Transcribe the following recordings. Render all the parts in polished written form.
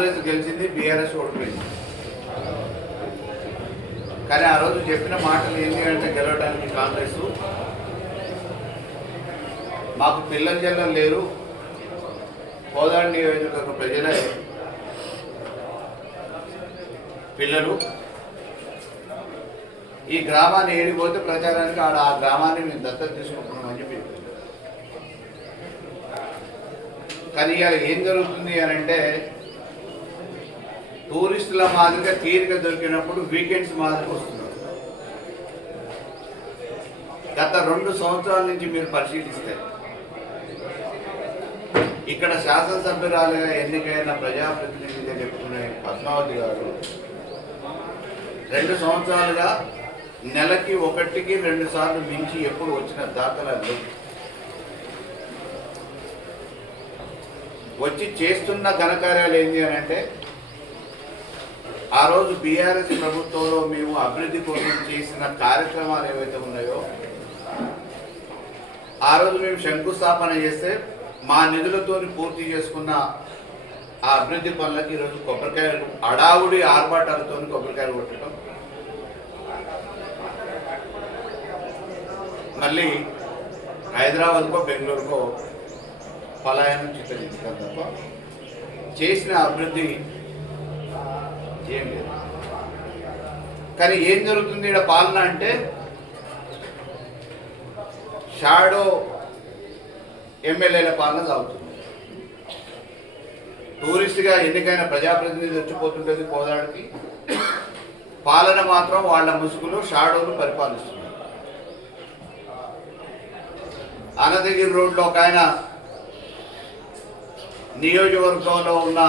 కాంగ్రెస్ గెలిచింది, బీఆర్ఎస్ ఓడిపోయింది. కానీ ఆ రోజు చెప్పిన మాటలు ఏంటి అంటే గెలవడానికి కాంగ్రెస్ మాకు పిల్లల జల్లం లేరు, కోదాడ నియోజకవర్గ ప్రజలే పిల్లలు, ఈ గ్రామాన్ని ఏడిపోతే ప్రచారానికి ఆ గ్రామాన్ని మేము దత్తత తీసుకుంటున్నామని చెప్పి. కానీ ఇవాళ ఏం జరుగుతుంది అని అంటే టూరిస్టుల మాదిరిగా తీరిక దొరికినప్పుడు వీకెండ్స్ మాదిరిగా వస్తున్నారు. గత 2 సంవత్సరాల నుంచి మీరు పరిశీలిస్తే ఇక్కడ శాసనసభ్యురాలుగా ఎన్నికైన ప్రజాప్రతినిధిగా చెప్పుకునే పద్మావతి గారు 2 సంవత్సరాలుగా నెలకి 1కి 2 సార్లు మించి ఎప్పుడు వచ్చిన దాఖలాలు వచ్చి చేస్తున్న ఘనకార్యాలు ఏంటి అని అంటే ఆ రోజు బీఆర్ఎస్ ప్రభుత్వంలో మేము అభివృద్ధి కోసం చేసిన కార్యక్రమాలు ఏవైతే ఉన్నాయో ఆ రోజు మేము శంకుస్థాపన చేస్తే మా నిధులతో పూర్తి చేసుకున్న ఆ అభివృద్ధి పనులకి ఈరోజు కొబ్బరికాయలు అడావుడి ఆర్భాటాలతో కొబ్బరికాయలు కొట్టడం, మళ్ళీ హైదరాబాద్కో బెంగళూరుకో పలాయనం చిత్తరించడం తప్ప చేసిన అభివృద్ధి ఏం లేదు. కానీ ఏం జరుగుతుంది ఇక్కడ పాలన అంటే షాడో ఎమ్మెల్యేల పాలన సాగుతుంది. టూరిస్ట్గా ఎన్నికైన ప్రజాప్రతినిధి వచ్చిపోతుంటుంది కోదాడికి, పాలన మాత్రం వాళ్ళ ముసుగులు షాడోలు పరిపాలిస్తున్నారు. అనంతగిరి రోడ్లో ఒక ఆయన నియోజకవర్గంలో ఉన్న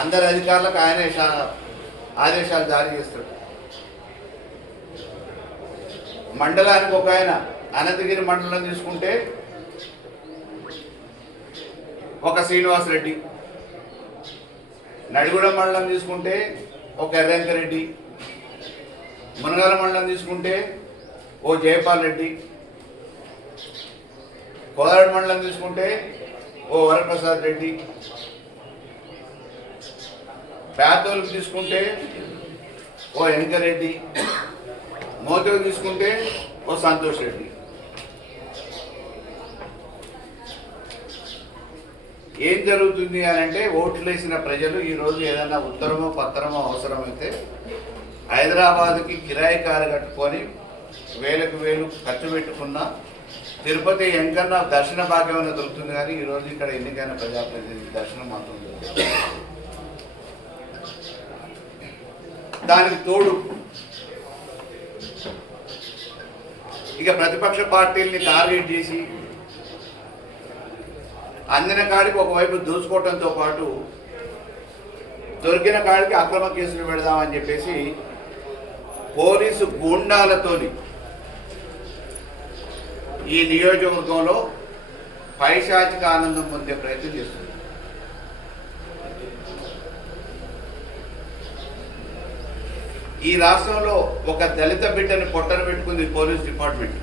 అందరి అధికారులకు ఆయనే ఆదేశాలు జారీ చేస్తాడు. మండలానికి ఒక ఆయన, అనంతగిరి మండలం తీసుకుంటే ఒక శ్రీనివాసరెడ్డి, నడిగూడెం మండలం తీసుకుంటే ఒక ఎర్రంకరెడ్డి, మునగాల మండలం తీసుకుంటే ఓ జయపాల్ రెడ్డి, కోదాడ మండలం తీసుకుంటే ఓ వరప్రసాద్ రెడ్డి, పేదోళ్ళకి తీసుకుంటే ఓ వెంకరెడ్డి, మోతోకి తీసుకుంటే ఓ సంతోష్ రెడ్డి. ఏం జరుగుతుంది అని అంటే ఓట్లు వేసిన ప్రజలు ఈరోజు ఏదైనా ఉత్తరమో పత్రమో అవసరమైతే హైదరాబాద్కి కిరాయి కారు కట్టుకొని వేలకు వేలు ఖర్చు పెట్టుకున్న తిరుపతి ఎంకన్నా దర్శన భాగ్యమైనా దొరుకుతుంది. కానీ ఈరోజు ఇక్కడ ఎన్నికైన ప్రజాప్రతినిధి దర్శనం మాత్రం దొరుకుతుంది. దానికి తోడు ఇక ప్రతిపక్ష పార్టీల్ని టార్గెట్ చేసి అందిన కాడికి ఒకవైపు దూసుకోవడంతో పాటు దొరికిన కాడికి అక్రమ కేసులు పెడదామని చెప్పేసి పోలీసు గూండాలతోని ఈ నియోజకవర్గంలో పైశాచిక ఆనందం పొందే ప్రయత్నం చేస్తుంది. ఈ రాష్ట్రంలో ఒక దళిత బిడ్డని పొట్టన పెట్టుకుంది పోలీస్ డిపార్ట్మెంట్.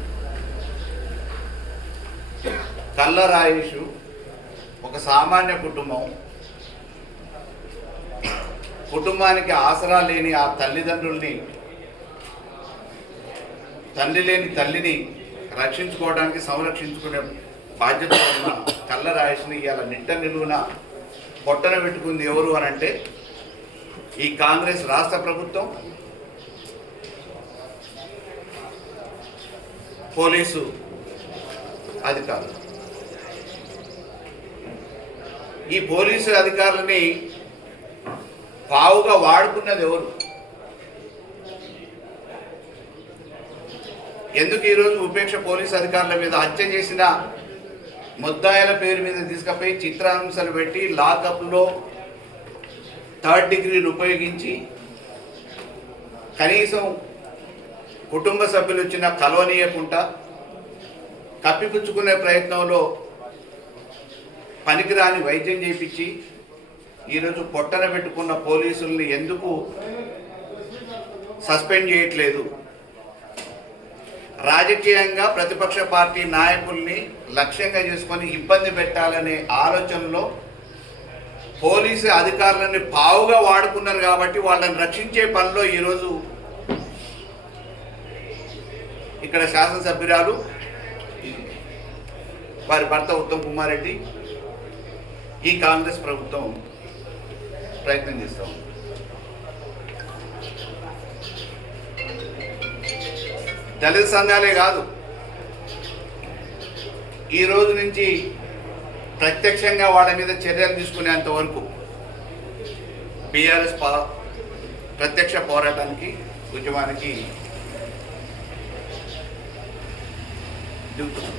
కల్ల రాయేషు ఒక సామాన్య కుటుంబానికి ఆసరా లేని ఆ తల్లిదండ్రుల్ని, తండ్రి లేని తల్లిని రక్షించుకోవడానికి సంరక్షించుకునే బాధ్యత ఉన్న కల్ల రాయేష్ని ఇవాళ నిట్ట నిలువున పొట్టన పెట్టుకుంది ఎవరు అని అంటే ఈ కాంగ్రెస్ రాష్ట్ర ప్రభుత్వం, పోలీసు అధికారులు. ఈ పోలీసు అధికారులని పావుగా వాడుకున్నది ఎవరు? ఎందుకు ఈరోజు ఉపేక్ష పోలీసు అధికారుల మీద హత్య చేసిన ముద్దాయిల పేరు మీద తీసుకుపోయి చిత్రాంశాలు పెట్టి లాకప్లో 3rd డిగ్రీని ఉపయోగించి కనీసం కుటుంబ సభ్యులు వచ్చిన కలవనీయకుండా కప్పిపుచ్చుకునే ప్రయత్నంలో పనికిరాని వైద్యం చేయించి ఈరోజు పొట్టన పెట్టుకున్న పోలీసుల్ని ఎందుకు సస్పెండ్ చేయట్లేదు? రాజకీయంగా ప్రతిపక్ష పార్టీ నాయకుల్ని లక్ష్యంగా చేసుకొని ఇబ్బంది పెట్టాలనే ఆలోచనలో పోలీసు అధికారులని పావుగా వాడుకున్నారు కాబట్టి వాళ్ళని రక్షించే పనిలో ఈరోజు ఇక్కడ శాసనసభ్యురాలు వారి భర్త ఉత్తమ్ కుమార్ రెడ్డి ఈ కాంగ్రెస్ ప్రభుత్వం ప్రయత్నం చేస్తాం. దళిత సంఘాలే కాదు, ఈ రోజు నుంచి ప్రత్యక్షంగా వాళ్ళ మీద చర్యలు తీసుకునేంత వరకు బీఆర్ఎస్ ప్రత్యక్ష పోరాటానికి ఉద్యమానికి దిగుతుంది.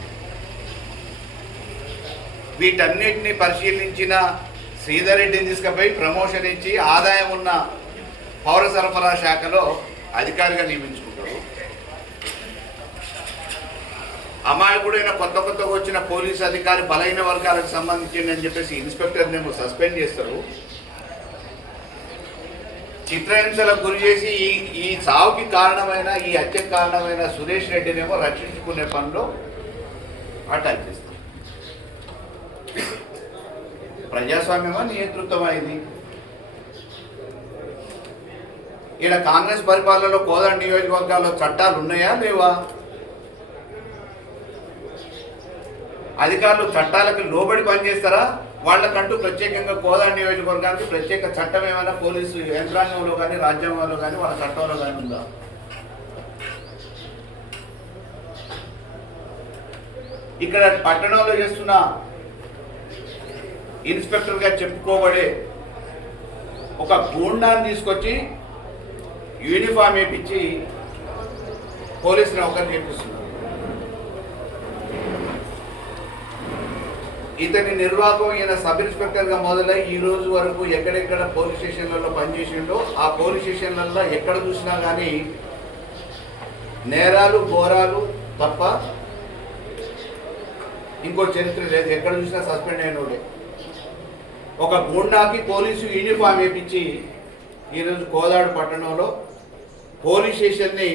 వీటన్నిటిని పరిశీలించిన శ్రీధర్ రెడ్డిని తీసుకుపోయి ప్రమోషన్ ఇచ్చి ఆదాయం ఉన్న పౌర సరఫరా శాఖలో అధికారిగా నియమించుకుంటారు. అమాయకుడైన కొత్తగా వచ్చిన పోలీసు అధికారి బలహీన వర్గాలకు సంబంధించింది అని చెప్పేసి ఇన్స్పెక్టర్నేమో సస్పెండ్ చేస్తారు. చిత్రహింసలకు గురి చేసి ఈ చావుకి కారణమైన, ఈ హత్యకు కారణమైన సురేష్ రెడ్డినేమో రక్షించుకునే పనిలో అటాక్ చేస్తారు. ప్రజాస్వామ్యమా నియంతృత్వమా ఇది? ఇక్కడ కాంగ్రెస్ పరిపాలనలో కోదండ నియోజకవర్గాల్లో చట్టాలు ఉన్నాయా లేవా? అధికారులు చట్టాలకు లోబడి పనిచేస్తారా? వాళ్ళకంటూ ప్రత్యేకంగా కోదండ నియోజకవర్గానికి ప్రత్యేక చట్టం ఏమైనా పోలీసు యంత్రాంగంలో కానీ రాజ్యాంగంలో కానీ వాళ్ళ చట్టంలో కానీ ఉందా? ఇక్కడ పట్టణంలో చేస్తున్న ఇన్స్పెక్టర్గా చెప్పుకోబడే ఒక గూండాన్ని తీసుకొచ్చి యూనిఫామ్ వేయించి పోలీసుని ఒకరిని చేపిస్తున్నారు. ఇతని నిర్వాహకం ఈయన సబ్ ఇన్స్పెక్టర్గా మొదలై ఈ రోజు వరకు ఎక్కడెక్కడ పోలీస్ స్టేషన్లలో పనిచేసిండో ఆ పోలీస్ స్టేషన్లలో ఎక్కడ చూసినా కానీ నేరాలు ఘోరాలు తప్ప ఇంకో చరిత్ర లేదు. ఎక్కడ చూసినా సస్పెండ్ అయినోడే. ఒక గూండాకి పోలీసు యూనిఫామ్ వేయించి ఈరోజు కోదాడు పట్టణంలో పోలీస్ స్టేషన్ని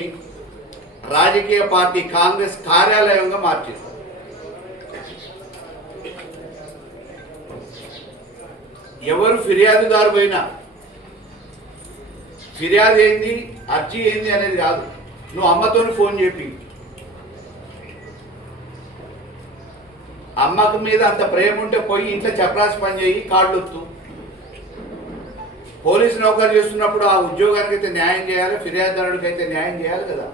రాజకీయ పార్టీ కాంగ్రెస్ కార్యాలయంగా మార్చింది. ఎవరు ఫిర్యాదుదారు పోయినా ఫిర్యాదు ఏంది, అర్జీ ఏంది అనేది కాదు. నువ్వు అమ్మతోని ఫోన్ చెప్పి, అమ్మకు మీద అంత ప్రేమ ఉంటే పోయి ఇంట్లో చపరాసి పని చేయి, కాళ్ళు వత్తు. పోలీసు నౌకరు చేస్తున్నప్పుడు ఆ ఉద్యోగానికి అయితే న్యాయం చేయాలి, ఫిర్యాదుదారుడికి అయితే న్యాయం చేయాలి కదా.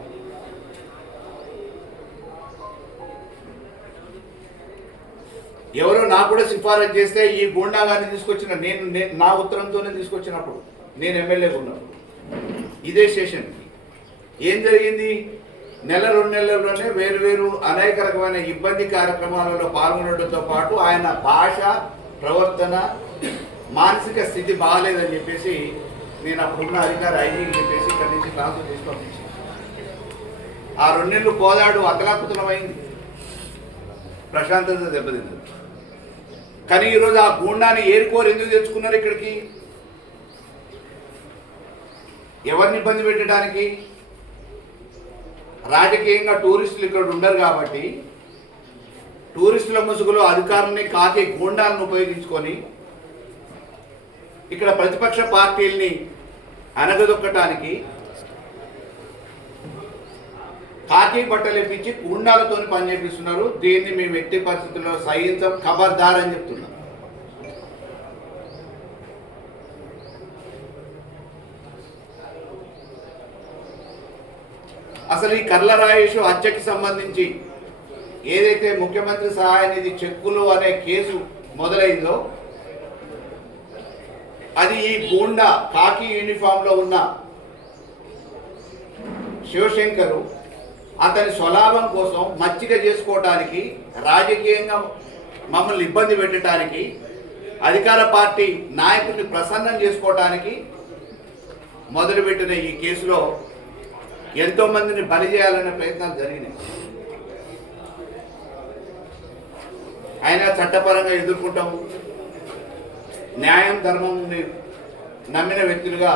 ఎవరో నాకు కూడా సిఫారసు చేస్తే ఈ గూండా గారిని తీసుకొచ్చిన నేను నా ఉత్తరంతోనే తీసుకొచ్చినప్పుడు నేను ఎమ్మెల్యేగా ఉన్నప్పుడు ఇదే స్టేషన్కి ఏం జరిగింది? నెల 2 నెలల్లోనే వేరు అనేక రకమైన ఇబ్బంది కార్యక్రమాలలో పాల్గొనడంతో పాటు ఆయన భాష ప్రవర్తన మానసిక స్థితి బాగాలేదని చెప్పేసి నేను అప్పుడున్న అధికారి ఐజీకి చెప్పేసి ఇక్కడి నుంచి ట్రాన్స్ఫర్ చేసి పంపించాను. ఆ 2 నెలలు కోదాడు అతలాకుతలమైంది, ప్రశాంతత దెబ్బతిన్నది. కానీ ఈరోజు ఆ గూండాని ఏరుకోరు ఎందుకు తెచ్చుకున్నారు ఇక్కడికి? ఎవరిని ఇబ్బంది పెట్టడానికి? రాజకీయంగా టూరిస్టులు ఇక్కడ ఉండరు కాబట్టి టూరిస్టుల ముసుగులో అధికారుల్ని కాకి గూండాలను ఉపయోగించుకొని ఇక్కడ ప్రతిపక్ష పార్టీల్ని అనగదొక్కటానికి కాకి బట్టలు ఇప్పించి గూండాలతో పనిచేపిస్తున్నారు. దీన్ని మేము ఎట్టి పరిస్థితుల్లో సహించం, ఖబర్దార్ అని చెప్తున్నాం. అసలు ఈ కర్ల రాయేషు హత్యకి సంబంధించి ఏదైతే ముఖ్యమంత్రి సహాయ నిధి చెక్కులు అనే కేసు మొదలైందో అది ఈ గూండా కాకి యూనిఫామ్లో ఉన్న శివశంకరు అతని స్వలాభం కోసం మచ్చిక చేసుకోవడానికి, రాజకీయంగా మమ్మల్ని ఇబ్బంది పెట్టడానికి, అధికార పార్టీ నాయకుల్ని ప్రసన్నం చేసుకోవడానికి మొదలుపెట్టిన ఈ కేసులో ఎంతోమందిని బలి చేయాలనే ప్రయత్నాలు జరిగినాయి. అయినా చట్టపరంగా ఎదుర్కొంటాము. న్యాయం ధర్మంని నమ్మిన వ్యక్తులుగా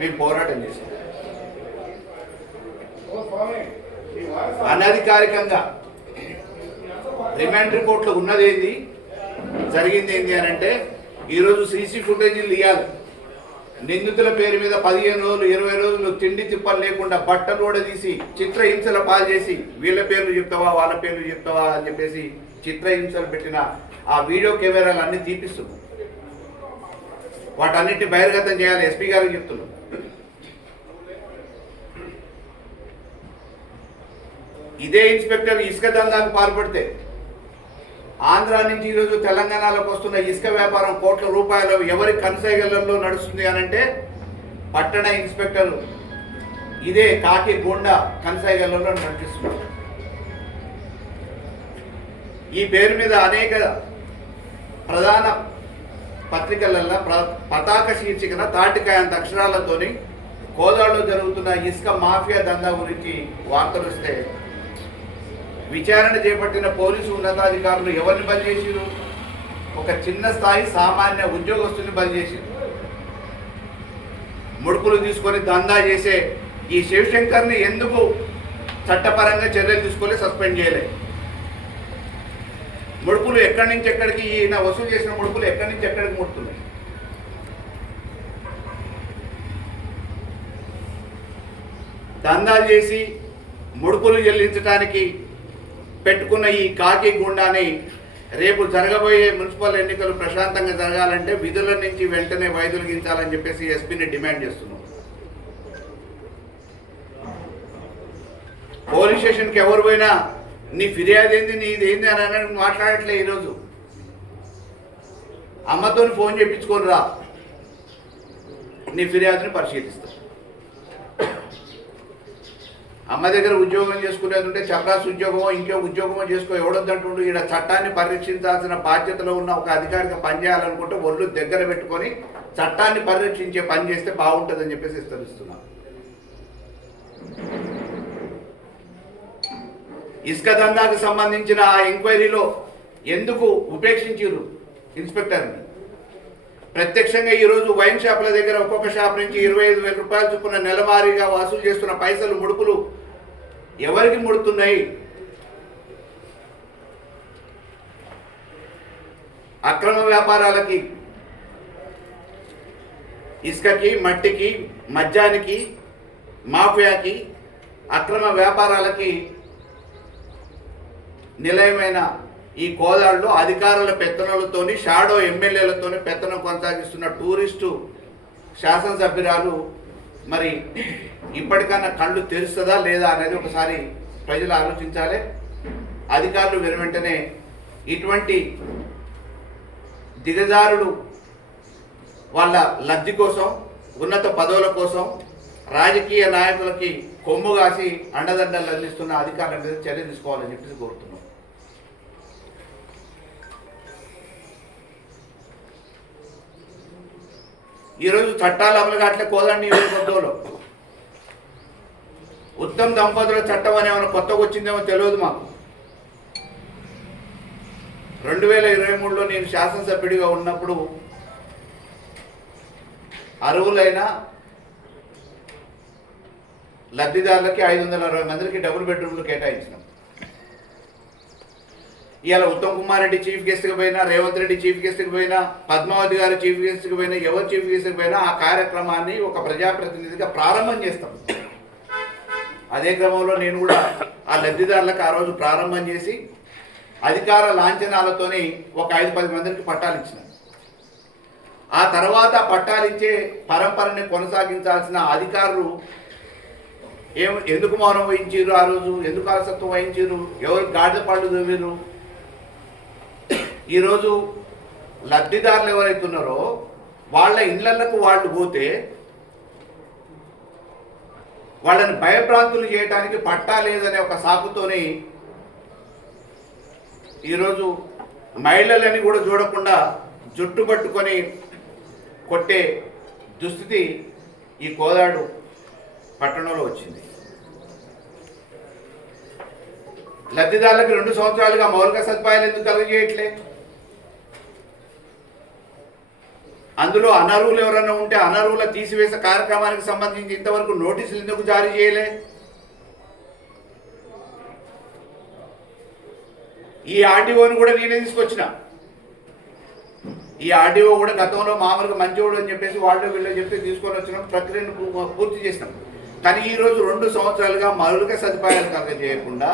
మేము పోరాటం చేశాం. అనధికారికంగా రిమాండ్ రిపోర్ట్లో ఉన్నదేంది, జరిగింది ఏంటి అని అంటే ఈరోజు సీసీ ఫుటేజీలు తీయాలి. నిందితుల పేరు మీద 15 రోజులు 20 రోజులు తిండి తిప్పలు లేకుండా బట్టలు కూడా తీసి చిత్రహింసల పాలు చేసి వీళ్ళ పేర్లు చెప్తావా వాళ్ళ పేర్లు చెప్తావా అని చెప్పేసి చిత్రహింసలు పెట్టిన ఆ వీడియో కెమెరాలు అన్ని తీపిస్తున్నాం. వాటన్నిటిని బహిర్గతం చేయాలి ఎస్పీ గారికి చెప్తున్నాం. ఇదే ఇన్స్పెక్టర్ ఇసుక దందాకు పాల్పడితే ఆంధ్ర నుంచి ఈరోజు తెలంగాణలోకి వస్తున్న ఇసుక వ్యాపారం కోట్ల రూపాయలు ఎవరి కన్సైగలలో నడుస్తుంది అనంటే పట్టణ ఇన్స్పెక్టర్ ఇదే కాకి గూండా కన్సైగలలో నడిపిస్తున్నారు. ఈ పేరు మీద అనేక ప్రధాన పత్రికలలో పతాక శీర్షికన తాటికాయంత అక్షరాలతోని కోదాడలో జరుగుతున్న ఇసుక మాఫియా దందా గురించి వార్తలు వస్తే విచారణ చేపట్టిన పోలీసు ఉన్నతాధికారులు ఎవరిని బలి చేసిరు? ఒక చిన్న స్థాయి సామాన్య ఉద్యోగస్తుని బలి చేసిరు. ముడుపులు తీసుకొని దందా చేసే ఈ శివశంకర్ని ఎందుకు చట్టపరంగా చర్యలు తీసుకొని సస్పెండ్ చేయలేదు? ముడుపులు ఎక్కడి నుంచి ఎక్కడికి ఈయన వసూలు చేసిన ముడుపులు ఎక్కడి నుంచి ఎక్కడికి ముడుతున్నాయి? దందాలు చేసి ముడుపులు చెల్లించడానికి పెట్టుకున్న ఈ కాకి గుండాని రేపు జరగబోయే మున్సిపల్ ఎన్నికలు ప్రశాంతంగా జరగాలంటే విధుల నుంచి వెంటనే వైదొలిగించాలని చెప్పేసి ఎస్పీని డిమాండ్ చేస్తున్నాం. పోలీస్ స్టేషన్కి ఎవరు పోయినా నీ ఫిర్యాదు ఏంది నీదేంది అని మాట్లాడట్లే. ఈరోజు అమ్మతో ఫోన్ చేయించుకొని రా, నీ ఫిర్యాదుని పరిశీలిస్తా. అమ్మ దగ్గర ఉద్యోగం చేసుకునేది ఉంటే చపరాసు ఉద్యోగమో ఇంకో ఉద్యోగమో చేసుకో, ఎవడొద్దంటుండు. ఈడ చట్టాన్ని పరిరక్షించాల్సిన బాధ్యతలో ఉన్న ఒక అధికారిగా పనిచేయాలనుకుంటే ఒళ్ళు దగ్గర పెట్టుకొని చట్టాన్ని పరిరక్షించే పని చేస్తే బాగుంటుందని చెప్పేసి విస్తరిస్తున్నాం. ఇసుక దందాకు సంబంధించిన ఆ ఎంక్వైరీలో ఎందుకు ఉపేక్షించారు ఇన్స్పెక్టర్ని? ప్రత్యక్షంగా ఈరోజు వైన్ షాపుల దగ్గర ఒక్కొక్క షాప్ నుంచి 25,000 రూపాయలు చొప్పున నెలవారీగా వసూలు చేస్తున్న పైసలు ముడుపులు ఎవరికి ముడుతున్నాయి? అక్రమ వ్యాపారాలకి, ఇసుకకి, మట్టికి, మద్యానికి, మాఫియాకి, అక్రమ వ్యాపారాలకి నిలయమైన ఈ కోదాడులో అధికారుల పెత్తనాలతోని షాడో ఎమ్మెల్యేలతోని పెత్తనం కొనసాగిస్తున్న టూరిస్టు శాసనసభ్యురాలు మరి ఇప్పటికన్నా కళ్ళు తెరుస్తుందా లేదా అనేది ఒకసారి ప్రజలు ఆలోచించాలి. అధికారులు వెనువెంటనే ఇటువంటి దిగజారుడు వాళ్ళ లబ్ధి కోసం, ఉన్నత పదవుల కోసం రాజకీయ నాయకులకి కొమ్ము కాసి అండదండలు అందిస్తున్న అధికారుల మీద చర్య తీసుకోవాలని చెప్పేసి కోరుతున్నాం. ఈరోజు చట్టాలు అమలు కావట్లే కోదండ నియోజకవర్గంలో. ఉత్తమ్ దంపతుల చట్టం అని ఏమైనా కొత్తగా వచ్చిందేమో తెలియదు మాకు. 2023లో నేను శాసనసభ్యుడిగా ఉన్నప్పుడు అర్హులైన లబ్ధిదారులకి 560 మందికి డబుల్ బెడ్రూమ్లు కేటాయించినాం. ఇవాళ ఉత్తమ్ కుమార్ రెడ్డి చీఫ్ గెస్ట్కి పోయినా, రేవంత్ రెడ్డి చీఫ్ గెస్ట్కి పోయినా, పద్మావతి గారు చీఫ్ గెస్ట్కి పోయినా, ఎవరు చీఫ్ గెస్ట్కి పోయినా ఆ కార్యక్రమాన్ని ఒక ప్రజాప్రతినిధిగా ప్రారంభం చేస్తాం. అదే క్రమంలో నేను కూడా ఆ లబ్ధిదారులకు ఆ రోజు ప్రారంభం చేసి అధికార లాంఛనాలతోని ఒక 5-10 మందికి పట్టాలు ఇచ్చినాను. ఆ తర్వాత పట్టాలిచ్చే పరంపరని కొనసాగించాల్సిన అధికారులు ఎందుకు మౌనం వహించారు? ఆ రోజు ఎందుకు అలసత్వం వహించారు? ఎవరు గాడిద పళ్ళు దొవ్వారు? ఈరోజు లబ్ధిదారులు ఎవరైతే ఉన్నారో వాళ్ళ ఇళ్లకు వాళ్ళు పోతే వాళ్ళని భయభ్రాంతులు చేయడానికి పట్టా లేదనే ఒక సాకుతోని ఈరోజు మహిళలని కూడా చూడకుండా జుట్టు పట్టుకొని కొట్టే దుస్థితి ఈ కోదాడు పట్టణంలో వచ్చింది. లబ్ధిదారులకు 2 సంవత్సరాలుగా మౌలిక సదుపాయాలు ఎందుకు కలుగజేయట్లే? అందులో అనర్హులు ఎవరైనా ఉంటే అనర్హుల తీసివేసే కార్యక్రమానికి సంబంధించి ఇంతవరకు నోటీసులు ఎందుకు జారీ చేయలే? ఈ ఆర్టీఓని కూడా నేనే తీసుకొచ్చిన. ఈ ఆర్డీఓ కూడా గతంలో మామూలుగా మంచివాడు అని చెప్పేసి వాళ్ళు వీళ్ళు చెప్తే తీసుకొని వచ్చినాం, ప్రక్రియను పూర్తి చేసినాం. కానీ ఈరోజు 2 సంవత్సరాలుగా మౌలిక సదుపాయాలు కలగజేయకుండా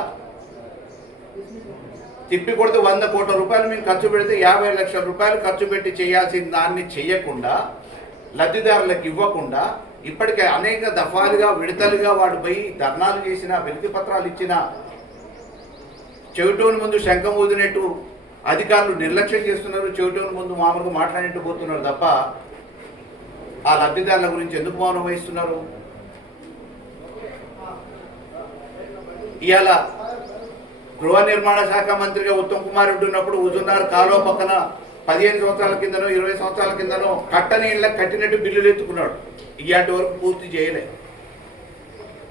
తిప్పి కొడితే 100 కోట్ల రూపాయలు మేము ఖర్చు పెడితే 50 లక్షల రూపాయలు ఖర్చు పెట్టి చేయాల్సిన దాన్ని చేయకుండా, లబ్ధిదారులకు ఇవ్వకుండా, ఇప్పటికే అనేక దఫాలుగా విడతలుగా వాడు పోయి ధర్నాలు చేసిన, వినతి పత్రాలు ఇచ్చిన, చెవిటోని ముందు శంఖం ఊదినట్టు అధికారులు నిర్లక్ష్యం చేస్తున్నారు, చెవిటోని ముందు మామూలుగా మాట్లాడినట్టు పోతున్నారు తప్ప ఆ లబ్ధిదారుల గురించి ఎందుకు మౌనం వహిస్తున్నారు? ఇవాళ గృహ నిర్మాణ శాఖ మంత్రిగా ఉత్తమ్ కుమార్ రెడ్డి ఉన్నప్పుడు హుజూర్నగర్ కాలువ పక్కన 15 సంవత్సరాల కిందనో 20 సంవత్సరాల కిందనో కట్టని ఇళ్ళకి కట్టినట్టు బిల్లులు ఎత్తుకున్నాడు. ఇలాంటి వరకు పూర్తి చేయలే.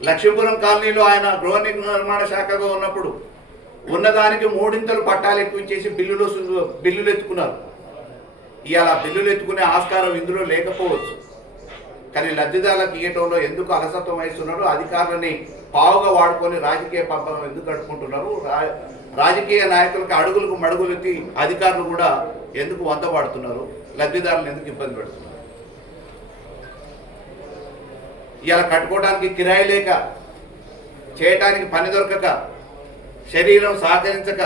లక్ష్మీపురం కాలనీలో ఆయన గృహ నిర్మాణ శాఖగా ఉన్నప్పుడు ఉన్నదానికి 3 పట్టాలు ఎక్కువ చేసి బిల్లులు ఎత్తుకున్నారు. ఇవాళ బిల్లులు ఎత్తుకునే ఆస్కారం ఇందులో లేకపోవచ్చు. కానీ లబ్ధిదారులకు ఇవ్వటంలో ఎందుకు అలసత్వం వహిస్తున్నారు? అధికారులని పావుగా వాడుకొని రాజకీయ పంపకం ఎందుకు కట్టుకుంటున్నారు? రాజకీయ నాయకులకు అడుగులకు మడుగులెత్తి అధికారులు కూడా ఎందుకు వంతపాడుతున్నారు? లబ్ధిదారులను ఎందుకు ఇబ్బంది పెడుతున్నారు? ఇలా కట్టుకోవడానికి కిరాయి లేక, చేయటానికి పని దొరకక, శరీరం సహకరించక,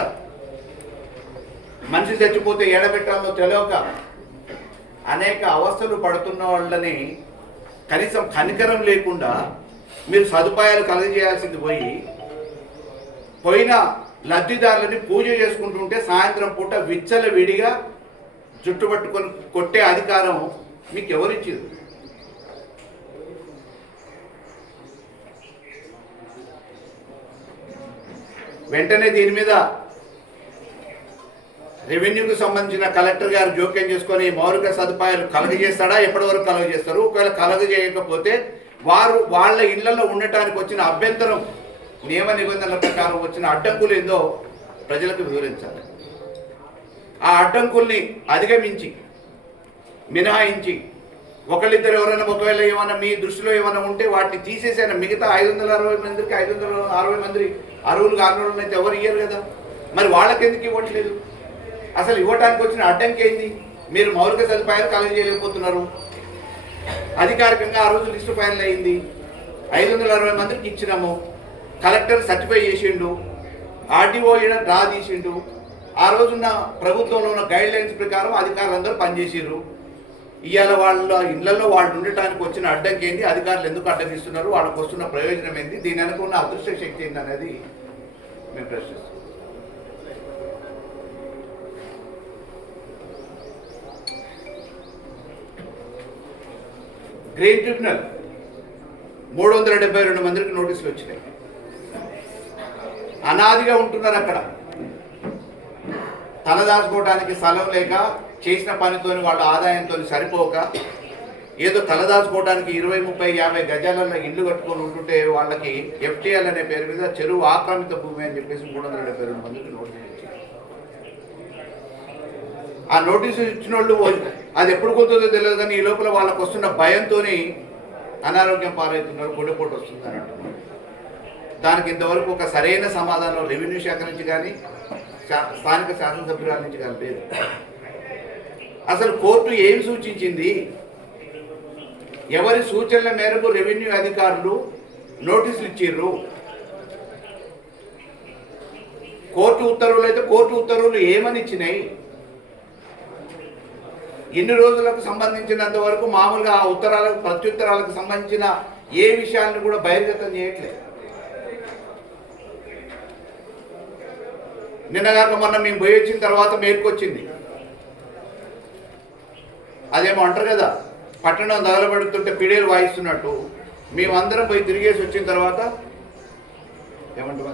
మనిషి చచ్చిపోతే ఏడబెట్టాలో తెలియక అనేక అవస్థలు పడుతున్న వాళ్ళని కనీసం కనికరం లేకుండా మీరు సదుపాయాలు కలుగజేయాల్సింది పోయిన లబ్ధిదారులని పూజ చేసుకుంటుంటే సాయంత్రం పూట విచ్చల విడిగా చుట్టుపట్టుకొని కొట్టే అధికారం మీకు ఎవరిచ్చింది? వెంటనే దీని మీద రెవెన్యూకి సంబంధించిన కలెక్టర్ గారు జోక్యం చేసుకొని మౌలిక సదుపాయాలు కలుగజేస్తాడా? ఎప్పటి వరకు కలుగజేస్తారు? ఒకవేళ కలుగజేయకపోతే వాళ్ళ ఇళ్లలో ఉండటానికి వచ్చిన అభ్యంతరం, నియమ నిబంధనల ప్రకారం వచ్చిన అడ్డంకులు ఏందో ప్రజలకు వివరించాలి. ఆ అడ్డంకుల్ని అధిగమించి, మినహాయించి, ఒకళ్ళిద్దరు ఎవరైనా ఒకవేళ ఏమైనా మీ దృష్టిలో ఏమైనా ఉంటే వాటిని తీసేసాను. మిగతా 560 మందికి 560 మంది అరువులు కారణాలను అయితే ఎవరు ఇయ్యరు కదా. మరి వాళ్ళకి ఎందుకు ఇవ్వట్లేదు? అసలు ఇవ్వడానికి వచ్చిన అడ్డంకి ఏంది? మీరు మౌలిక సదుపాయాలు కలుగజేయలేకపోతున్నారు. అధికారికంగా ఆ రోజు లిస్టు ఫైనల్ అయింది, 560 మందికి ఇచ్చినాము. కలెక్టర్ సర్టిఫై చేసిండు, ఆర్టీఓ డ్రా తీసిండు. ఆ రోజున్న ప్రభుత్వంలో ఉన్న గైడ్ లైన్స్ ప్రకారం అధికారులందరూ పనిచేసారు. ఇవాళ వాళ్ళ ఇళ్లలో వాళ్ళు ఉండటానికి వచ్చిన అడ్డంకి ఏంది? అధికారులు ఎందుకు అడ్డగిస్తున్నారు? వాళ్ళకు వస్తున్న ప్రయోజనం ఏంది? దీని అనుకున్న అదృష్ట శక్తి ఏంది అనేది మేము ప్రశ్నిస్తాం. గ్రీన్ ట్రిబ్యునల్ 372 మందికి నోటీసులు వచ్చినాయి. అనాదిగా ఉంటున్నారు అక్కడ. తలదాచుకోవడానికి స్థలం లేక, చేసిన పనితోని వాళ్ళ ఆదాయంతో సరిపోక, ఏదో తలదాచుకోవడానికి 20, 30, 50 గజాలలో ఇల్లు కట్టుకొని ఉంటుంటే వాళ్ళకి ఎఫ్టీఎల్ అనే పేరు మీద చెరువు ఆక్రమిత భూమి అని చెప్పేసి 372 మందికి నోటీసులు ఇచ్చారు. ఆ నోటీసు ఇచ్చిన వాళ్ళు అది ఎప్పుడు కొడుతుందో తెలియదు, కానీ ఈ లోపల వాళ్ళకు వస్తున్న భయంతో అనారోగ్యం పాలవుతున్నారు, గుండెపోటు వస్తుందని అంటున్నారు. దానికి ఇంతవరకు ఒక సరైన సమాధానం రెవెన్యూ శాఖ నుంచి కానీ స్థానిక శాసనసభ్యుల నుంచి కానీ లేదు. అసలు కోర్టు ఏం సూచించింది? ఎవరి సూచనల మేరకు రెవెన్యూ అధికారులు నోటీసులు ఇచ్చిర్రు? కోర్టు ఉత్తర్వులు అయితే కోర్టు ఉత్తర్వులు ఏమని ఇచ్చినాయి? ఎన్ని రోజులకు సంబంధించినంత వరకు మామూలుగా ఆ ఉత్తరాలకు ప్రత్యుత్తరాలకు సంబంధించిన ఏ విషయాన్ని కూడా బహిర్గతం చేయట్లేదు. నిన్నగాక మొన్న మేము పోయి వచ్చిన తర్వాత మేలుకొచ్చింది. అదేమో అంటారు కదా, పట్టణం తగలబడుతుంటే పిడేలు వాయిస్తున్నట్టు మేమందరం పోయి తిరిగేసి వచ్చిన తర్వాత ఏమంటారు,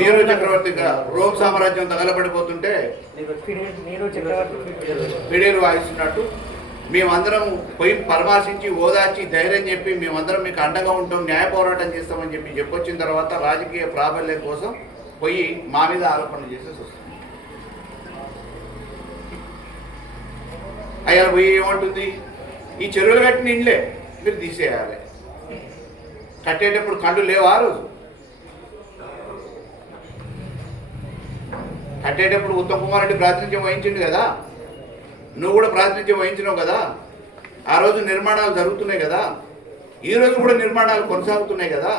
నీరు చక్రవర్తిగా రోమ్ సామ్రాజ్యం తగలబడిపోతుంటే పిడేలు వాయిస్తున్నట్టు మేమందరం పోయి పరామర్శించి ఓదార్చి ధైర్యం చెప్పి మేమందరం మీకు అండగా ఉంటాం, న్యాయ పోరాటం చేస్తామని చెప్పొచ్చిన తర్వాత రాజకీయ ప్రాబల్యం కోసం పోయి మా మీద ఆరోపణలు చేసేసి వస్తుంది. అయ్యా పోయి ఏమంటుంది, ఈ చెరువులు కట్టిన ఇండ్లే మీరు తీసేయాలి. కట్టేటప్పుడు కళ్ళు లేవు. ఆ రోజు కట్టేటప్పుడు ఉత్తమ్ కుమార్ రెడ్డి ప్రాతినిధ్యం వహించింది కదా. నువ్వు కూడా ప్రాతినిధ్యం వహించినావు కదా, ఆ రోజు నిర్మాణాలు జరుగుతున్నాయి కదా, ఈ రోజు కూడా నిర్మాణాలు కొనసాగుతున్నాయి కదా.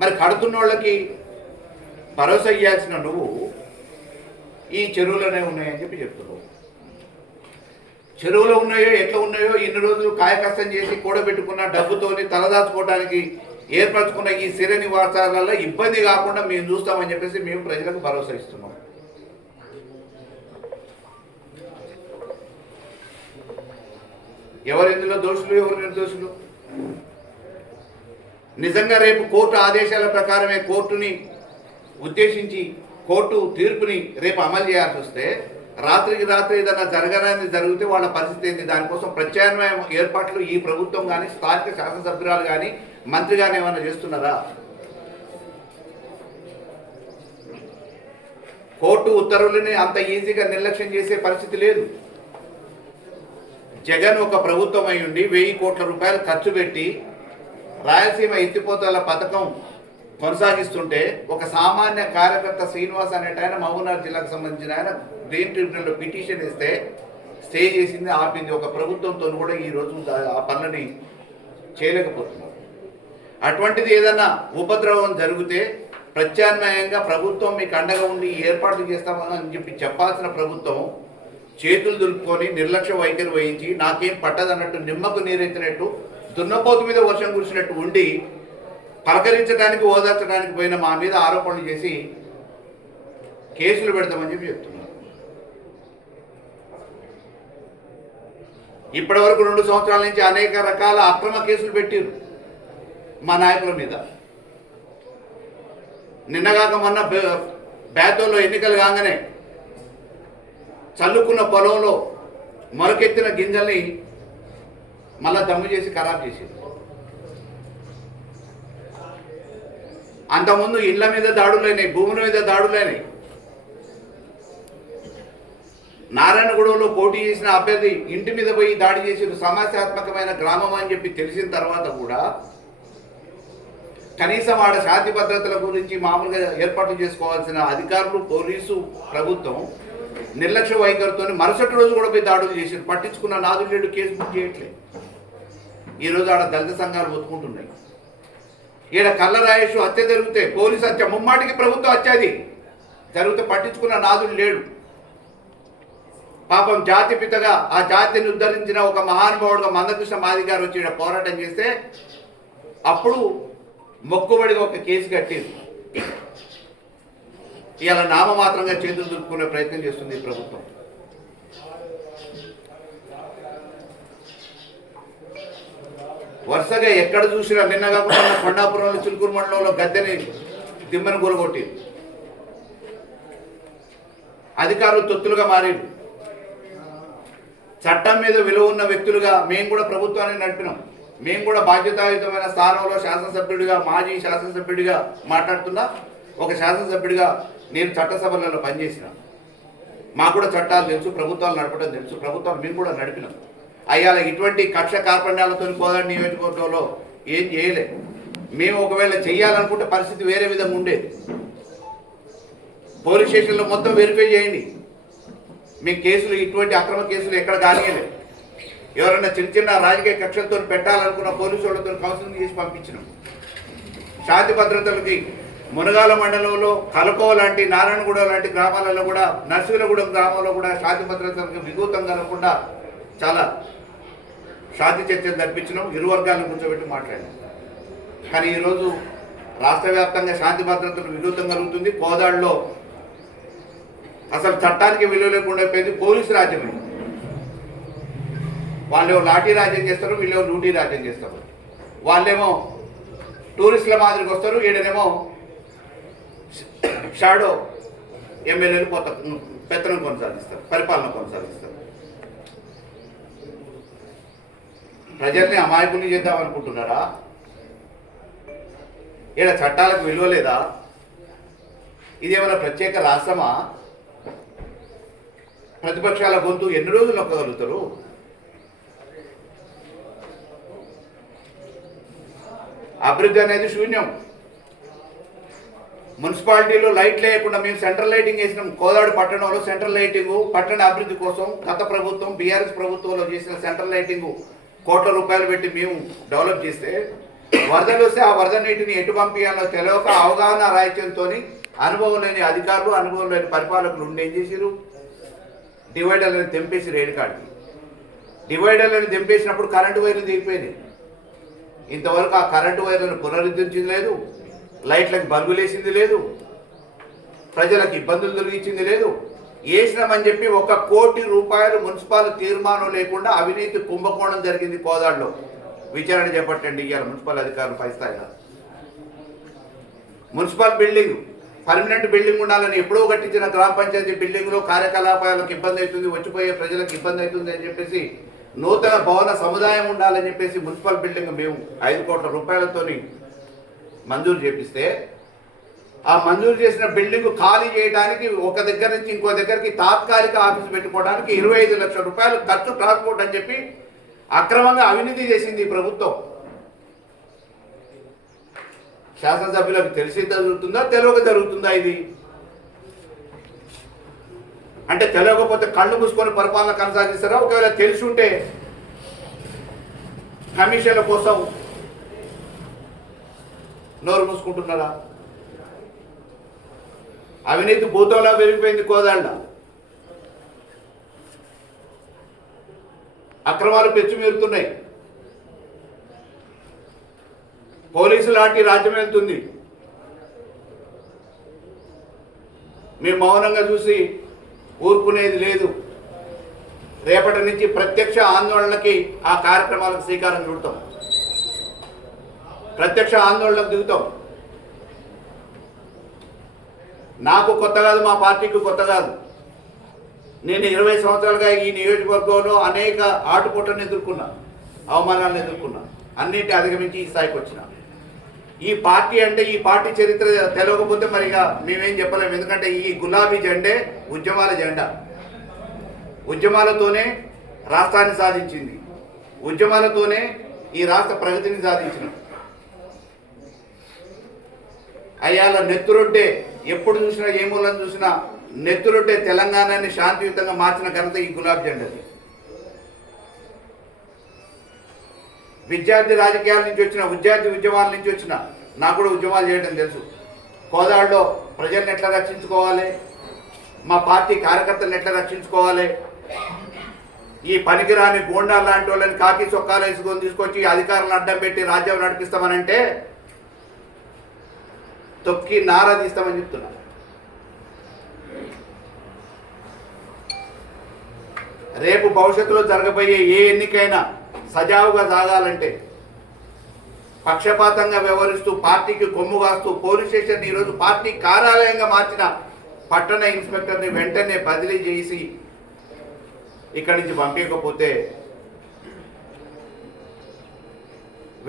మరి కడుతున్న వాళ్ళకి భరోసా ఇవ్వాల్సిన నువ్వు ఈ చెరువులోనే ఉన్నాయని చెప్పి చెప్తున్నావు. చెరువులో ఉన్నాయో ఎట్లా ఉన్నాయో ఇన్ని రోజులు కాయకష్టం చేసి కూడబెట్టుకున్న డబ్బుతోని తలదాచుకోవడానికి ఏర్పరచుకున్న ఈ స్థిర నివాసాలలో ఇబ్బంది కాకుండా మేము చూస్తామని చెప్పేసి మేము ప్రజలకు భరోసా ఇస్తున్నాం. ఎవరు ఇందులో దోషులు, ఎవరు నిర్దోషులు? నిజంగా రేపు కోర్టు ఆదేశాల ప్రకారమే కోర్టుని ఉద్దేశించి కోర్టు తీర్పుని రేపు అమలు చేయాల్సి వస్తే రాత్రికి రాత్రి ఏదైనా జరగడానికి జరిగితే వాళ్ళ పరిస్థితి ఏంటి? దానికోసం ప్రత్యామ్నాయ ఏర్పాట్లు ఈ ప్రభుత్వం కానీ స్థానిక శాసనసభ్యురాలు కానీ మంత్రి కానీ ఏమైనా చేస్తున్నారా? కోర్టు ఉత్తర్వులని అంత ఈజీగా నిర్లక్ష్యం చేసే పరిస్థితి లేదు. జగన్ ఒక ప్రభుత్వం అయి ఉండి 1000 కోట్ల రూపాయలు ఖర్చు పెట్టి రాయలసీమ ఎత్తిపోతల పథకం కొనసాగిస్తుంటే ఒక సామాన్య కార్యకర్త శ్రీనివాస్ అనేట ఆయన మహబూబ్నగర్ జిల్లాకు సంబంధించిన ఆయన గ్రీన్ ట్రిబ్యునల్లో పిటిషన్ ఇస్తే స్టే చేసింది, ఆపింది. ఒక ప్రభుత్వంతో కూడా ఈరోజు ఆ పనులని చేయలేకపోతున్నారు. అటువంటిది ఏదన్నా ఉపద్రవం జరిగితే ప్రత్యామ్నాయంగా ప్రభుత్వం మీకు అండగా ఉండి ఏర్పాట్లు చేస్తామని చెప్పి చెప్పాల్సిన ప్రభుత్వం చేతులు దులుపుకొని నిర్లక్ష్య వైఖరి వహించి నాకేం పట్టదన్నట్టు నిమ్మకు నీరెత్తినట్టు దున్నపోతు మీద వర్షం కురిసినట్టు ఉండి పలకరించడానికి ఓదార్చడానికి పోయిన మా మీద ఆరోపణలు చేసి కేసులు పెడతామని చెప్పి చెప్తున్నారు. ఇప్పటి వరకు 2 సంవత్సరాల నుంచి అనేక రకాల అక్రమ కేసులు పెట్టారు మా నాయకుల మీద. నిన్నగాక మొన్న బేతోల్లో ఎన్నికలు కాగానే చల్లుకున్న పొలంలో మొలకెత్తిన గింజల్ని మళ్ళా దమ్ము చేసి ఖరాబ్ చేసింది. అంతకుముందు ఇళ్ల మీద దాడులైనాయి, భూముల మీద దాడులైనాయి. నారాయణగూడలో పోటీ చేసిన అభ్యర్థి ఇంటి మీద పోయి దాడి చేసిన సమస్యాత్మకమైన గ్రామం అని చెప్పి తెలిసిన తర్వాత కూడా కనీసం ఆడ శాంతి భద్రతల గురించి మామూలుగా ఏర్పాట్లు చేసుకోవాల్సిన అధికారులు, పోలీసు, ప్రభుత్వం నిర్లక్ష్య వైఖరితో మరుసటి రోజు కూడా పోయి దాడులు చేసి పట్టించుకున్న నాదులు లేడు, కేసు బుక్ చేయట్లేదు. ఈరోజు ఆడ దళిత సంఘాలు ఒత్తుకుంటున్నాయి. ఈడ కల్లరాయేషు హత్య జరిగితే పోలీసు హత్య, ముమ్మాటికి ప్రభుత్వ హత్య, అది జరిగితే పట్టించుకున్న నాదులు లేడు. పాపం జాతి పితగా ఆ జాతిని ఉద్ధరించిన ఒక మహానుభావుడుగా మందకృష్ణ మాది గారు వచ్చి ఈడ పోరాటం చేస్తే అప్పుడు మొక్కుబడిగా ఒక కేసు కట్టింది. ఇలా నామమాత్రంగా చేతులు దులుపుకునే ప్రయత్నం చేస్తుంది ఈ ప్రభుత్వం. వరుసగా ఎక్కడ చూసినా నిన్న కాకుండా కొండాపురంలో చిలుకూరు మండలంలో గద్దెని దిమ్మని కూలగొట్టి అధికారులు తొత్తులుగా మారారు. చట్టం మీద విలువ ఉన్న వ్యక్తులుగా మేము కూడా ప్రభుత్వాన్ని నడిపినాం. మేము కూడా బాధ్యతాయుతమైన స్థానంలో శాసనసభ్యుడిగా, మాజీ శాసనసభ్యుడిగా మాట్లాడుతున్నా. ఒక శాసనసభ్యుడిగా నేను చట్టసభలలో పనిచేసిన, మాకు కూడా చట్టాలు తెలుసు, ప్రభుత్వాలు నడపడం తెలుసు, ప్రభుత్వం మేము కూడా నడిపినాం. అయ్యాల ఇటువంటి కక్ష కార్పణ్యాలతో కోదాడు నియోజకవర్గంలో ఏం చేయలే. మేము ఒకవేళ చెయ్యాలనుకుంటే పరిస్థితి వేరే విధంగా ఉండేది. పోలీస్ స్టేషన్లో మొత్తం వెరిఫై చేయండి. మీ కేసులు, ఇటువంటి అక్రమ కేసులు ఎక్కడ కానియలేదు. ఎవరైనా చిన్న చిన్న రాజకీయ కక్షలతో పెట్టాలనుకున్న పోలీసు వాళ్ళతో కౌన్సిలింగ్ చేసి పంపించినాం. శాంతి భద్రతలకి మునగాల మండలంలో కలకో లాంటి, నారాయణగూడ లాంటి గ్రామాలలో కూడా, నర్సీలగూడెం గ్రామంలో కూడా శాంతి భద్రతలకు విఘాతం కలగకుండా చాలా శాంతి చర్చలు జరిపించినాం. ఇరు వర్గాలను కూర్చోబెట్టి మాట్లాడినాం. కానీ ఈరోజు రాష్ట్ర వ్యాప్తంగా శాంతి భద్రతలు విఘాతం కలుగుతుంది. కోదాడులో అసలు చట్టానికి విలువ లేకుండా అయిపోయింది. పోలీసు రాజ్యం. వాళ్ళేమో లాఠీ రాజ్యం చేస్తారు, వీళ్ళేమో లూటీ రాజ్యం చేస్తారు. వాళ్ళేమో టూరిస్టుల మాదిరికి వస్తారు, ఈడనేమో షాడో ఎమ్మెల్యేలు కొత్త పెత్తనం కొనసాగిస్తారు, పరిపాలన కొనసాగిస్తారు. ప్రజల్ని అమాయకుల్ని చేద్దాం అనుకుంటున్నారా? ఈడ చట్టాలకు విలువ లేదా? ఇదేమైనా ప్రత్యేక రాష్ట్రమా? ప్రతిపక్షాల గొంతు ఎన్ని రోజులు నొక్కగలుగుతారు? అభివృద్ధి అనేది శూన్యం. మున్సిపాలిటీలో లైట్ లేకుండా మేము సెంట్రల్ లైటింగ్ వేసినాం. కోదాడు పట్టణంలో సెంట్రల్ లైటింగ్ పట్టణ అభివృద్ధి కోసం గత ప్రభుత్వం బీఆర్ఎస్ ప్రభుత్వంలో చేసిన సెంట్రల్ లైటింగ్ కోట్ల రూపాయలు పెట్టి మేము డెవలప్ చేస్తే వరదలు వస్తే ఆ వరద నీటిని ఎటు పంపించాలో తెలియక అవగాహన రాహిత్యంతో అనుభవం లేని అధికారులు అనుభవం లేని పరిపాలకులు ఉండి ఏం చేసారు, డివైడర్లను తెంపేసి రేడు కాడికి. డివైడర్లను తెంపేసినప్పుడు కరెంటు వైర్లు దిగిపోయినాయి. ఇంతవరకు ఆ కరెంటు వైర్లను పునరుద్ధరించింది లేదు, లైట్లకు బల్బులు వేసింది లేదు, ప్రజలకు ఇబ్బందులు తొలగించింది లేదు. వేసినామని చెప్పి 1 కోటి రూపాయలు మున్సిపల్ తీర్మానం లేకుండా అవినీతి కుంభకోణం జరిగింది కోదాడులో. విచారణ చేపట్టండి ఇవాళ మున్సిపల్ అధికారులు పై స్థాయిలో. మున్సిపల్ బిల్డింగ్ పర్మనెంట్ బిల్డింగ్ ఉండాలని ఎప్పుడో కట్టించిన గ్రామ పంచాయతీ బిల్డింగ్లో కార్యకలాపాలకు ఇబ్బంది అవుతుంది, వచ్చిపోయే ప్రజలకు ఇబ్బంది అవుతుంది అని చెప్పేసి నూతన భవన సముదాయం ఉండాలని చెప్పేసి మున్సిపల్ బిల్డింగ్ మేము 5 కోట్ల రూపాయలతోని మంజూరు చేపిస్తే ఆ మంజూరు చేసిన బిల్డింగ్ ఖాళీ చేయడానికి ఒక దగ్గర నుంచి ఇంకో దగ్గరికి తాత్కాలిక ఆఫీసు పెట్టుకోవడానికి 25 లక్షల రూపాయలు ఖర్చు ట్రాన్స్పోర్ట్ అని చెప్పి అక్రమంగా అవినీతి చేసింది ఈ ప్రభుత్వం. శాసనసభ్యులకు తెలిసి జరుగుతుందా తెలియక జరుగుతుందా? ఇది అంటే తెలియకపోతే కళ్ళు మూసుకొని పరిపాలన కొనసాగిస్తారా? ఒకవేళ తెలిసి ఉంటే కమిషన్ల కోసం నోరు మూసుకుంటున్నారా? అవినీతి భూతంలా పెరిగిపోయింది కోదాళ్ళ. అక్రమాలు పెచ్చుమీరుతున్నాయి. పోలీసు లాఠీ రాజ్యం వెళ్తుంది. మేము మౌనంగా చూసి ఊరుకునేది లేదు. రేపటి నుంచి ప్రత్యక్ష ఆందోళనకి ఆ కార్యక్రమాలకు శ్రీకారం చుడతాం. ప్రత్యక్ష ఆందోళనకు దిగుతాం. నాకు కొత్త కాదు, మా పార్టీకి కొత్త కాదు. నేను 20 సంవత్సరాలుగా ఈ నియోజకవర్గంలో అనేక ఆటుపోట్లను ఎదుర్కొన్నా, అవమానాలను ఎదుర్కొన్నా, అన్నింటి అధిగమించి ఈ స్థాయికి వచ్చిన. ఈ పార్టీ అంటే ఈ పార్టీ చరిత్ర తెలియకపోతే మరిగా మేమేం చెప్పలేము. ఎందుకంటే ఈ గులాబీ జెండే ఉద్యమాల జెండా. ఉద్యమాలతోనే రాష్ట్రాన్ని సాధించింది, ఉద్యమాలతోనే ఈ రాష్ట్ర ప్రగతిని సాధించినాం. అయ్యాల నెత్తురొట్టే ఎప్పుడు చూసినా ఏ మూలను చూసినా నెత్తురొట్టే తెలంగాణని శాంతియుతంగా మార్చిన ఘనత ఈ గులాబీ జెండాది. విద్యార్థి రాజకీయాల నుంచి వచ్చిన, విద్యార్థి ఉద్యమాల నుంచి వచ్చిన, నాకు కూడా ఉద్యమాలు చేయడం తెలుసు. కోదాడులో ప్రజల్ని ఎట్లా రక్షించుకోవాలి, మా పార్టీ కార్యకర్తలను ఎట్లా రక్షించుకోవాలి, ఈ పనికిరాని గోండా లాంటి వాళ్ళని కాకి చొక్కాలు వేసుకొని తీసుకొచ్చి అధికారులను అడ్డం పెట్టి రాజ్యం నడిపిస్తామనంటే తొక్కి నారా తీస్తామని చెప్తున్నా. రేపు భవిష్యత్తులో జరగబోయే ఏ ఎన్నికైనా సజావుగా సాగాలంటే పక్షపాతంగా వ్యవహరిస్తూ పార్టీకి కొమ్ము కాస్తూ పోలీస్ స్టేషన్ ఈరోజు పార్టీ కార్యాలయంగా మార్చిన పట్టణ ఇన్స్పెక్టర్ని వెంటనే బదిలీ చేసి ఇక్కడి నుంచి పంపించకపోతే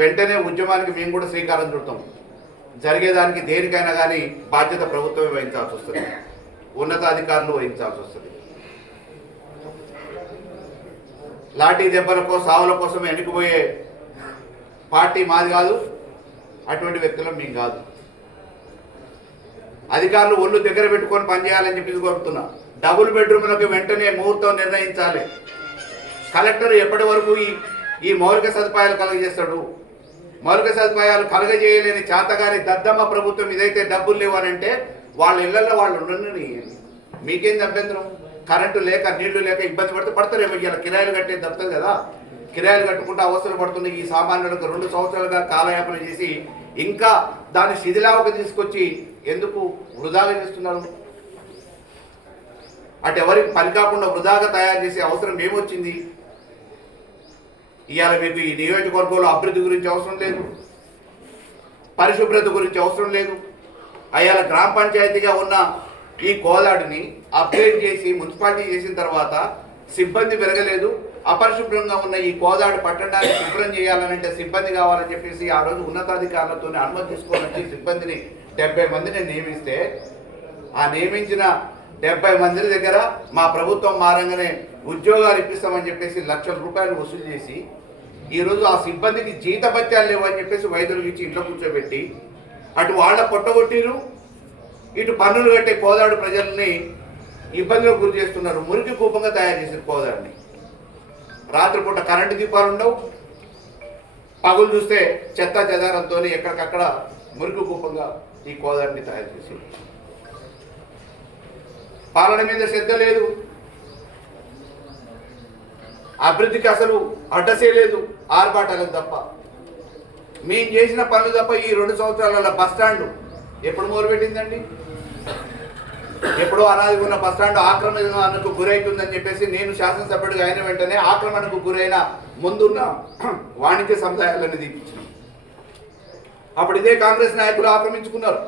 వెంటనే ఉద్యమానికి మేము కూడా శ్రీకారం చుడతాం. జరిగేదానికి దేనికైనా కానీ బాధ్యత ప్రభుత్వమే వహించాల్సి వస్తుంది, ఉన్నతాధికారులు వహించాల్సి వస్తుంది. లాఠీ దెబ్బలకో సావుల కోసం వెనుకపోయే పార్టీ మాది కాదు, అటువంటి వ్యక్తులం మేము కాదు. అధికారులు ఒళ్ళు దగ్గర పెట్టుకొని పనిచేయాలని చెప్పి కోరుతున్నా. డబుల్ బెడ్రూమ్లకు వెంటనే ముహూర్తం నిర్ణయించాలి. కలెక్టర్ ఎప్పటి వరకు ఈ మౌలిక సదుపాయాలు కలగజేస్తాడు? మౌలిక సదుపాయాలు కలగజేయలేని చేతగాని దద్దమ్మ ప్రభుత్వం ఇదైతే డబ్బులు లేవనంటే వాళ్ళ ఇళ్లలో వాళ్ళు ఉండని మీకేం అభ్యంతరం? కరెంటు లేక నీళ్లు లేక ఇబ్బంది పడితే పడతారేమో. ఇలా కిరాయిలు కట్టేది తప్పుతుంది కదా. కిరాయిలు కట్టుకుంటే అవసరం పడుతుంది. ఈ సామాన్యులకు 2 సంవత్సరాలుగా కాలయాపన చేసి ఇంకా దాన్ని శిథిలావకు తీసుకొచ్చి ఎందుకు వృధాగా చేస్తున్నారు? అటు ఎవరికి పని కాకుండా వృధాగా తయారు చేసే అవసరం ఏమొచ్చింది? ఇవాళ మీకు ఈ నియోజకవర్గంలో అభివృద్ధి గురించి అవసరం లేదు, పరిశుభ్రత గురించి అవసరం లేదు. అయ్యాల గ్రామ పంచాయతీగా ఉన్న ఈ కోదాడిని అప్గ్రేడ్ చేసి మున్సిపాలిటీ చేసిన తర్వాత సిబ్బంది పెరగలేదు. అపరిశుభ్రంగా ఉన్న ఈ కోదాడు పట్టణాన్ని శుభ్రం చేయాలనంటే సిబ్బంది కావాలని చెప్పేసి ఆ రోజు ఉన్నతాధికారులతో అనుమతి తీసుకొని వచ్చి సిబ్బందిని 70 మందిని నియమిస్తే ఆ నియమించిన 70 మంది దగ్గర మా ప్రభుత్వం మారంగానే ఉద్యోగాలు ఇప్పిస్తామని చెప్పేసి లక్షల రూపాయలు వసూలు చేసి ఈరోజు ఆ సిబ్బందికి జీతభత్యాలు లేవు అని చెప్పేసి వైద్యులు ఇచ్చి ఇంట్లో కూర్చోబెట్టి అటు వాళ్ళ పొట్టగొట్టిరు, ఇటు పన్నులు కట్టే కోదాడు ప్రజల్ని ఇబ్బందులకు గురి చేస్తున్నారు. మురికి కూపంగా తయారు చేసిన కోదాడిని. రాత్రిపూట కరెంటు దీపాలు ఉండవు, పగులు చూస్తే చెత్త చెదారంతో ఎక్కడికక్కడ మురికి కూపంగా ఈ కోదాడిని తయారు చేసి, పాలన మీద శ్రద్ధ లేదు, అభివృద్ధికి అసలు అడ్డసే లేదు, ఆర్భాటాలకు తప్ప. మేము చేసిన పనులు తప్ప ఈ 2 సంవత్సరాల బస్టాండ్ ఎప్పుడు మొదలుపెట్టిందండి? ఎప్పుడో అనాది ఉన్న బస్టాండ్ ఆక్రమణకు గురైతుందని చెప్పేసి నేను శాసనసభ్యుడిగా అయిన వెంటనే ఆక్రమణకు గురైన ముందున్న వాణిజ్య సముదాయాలను తీపించినాం. అప్పుడు ఇదే కాంగ్రెస్ నాయకులు ఆక్రమించుకున్నారు.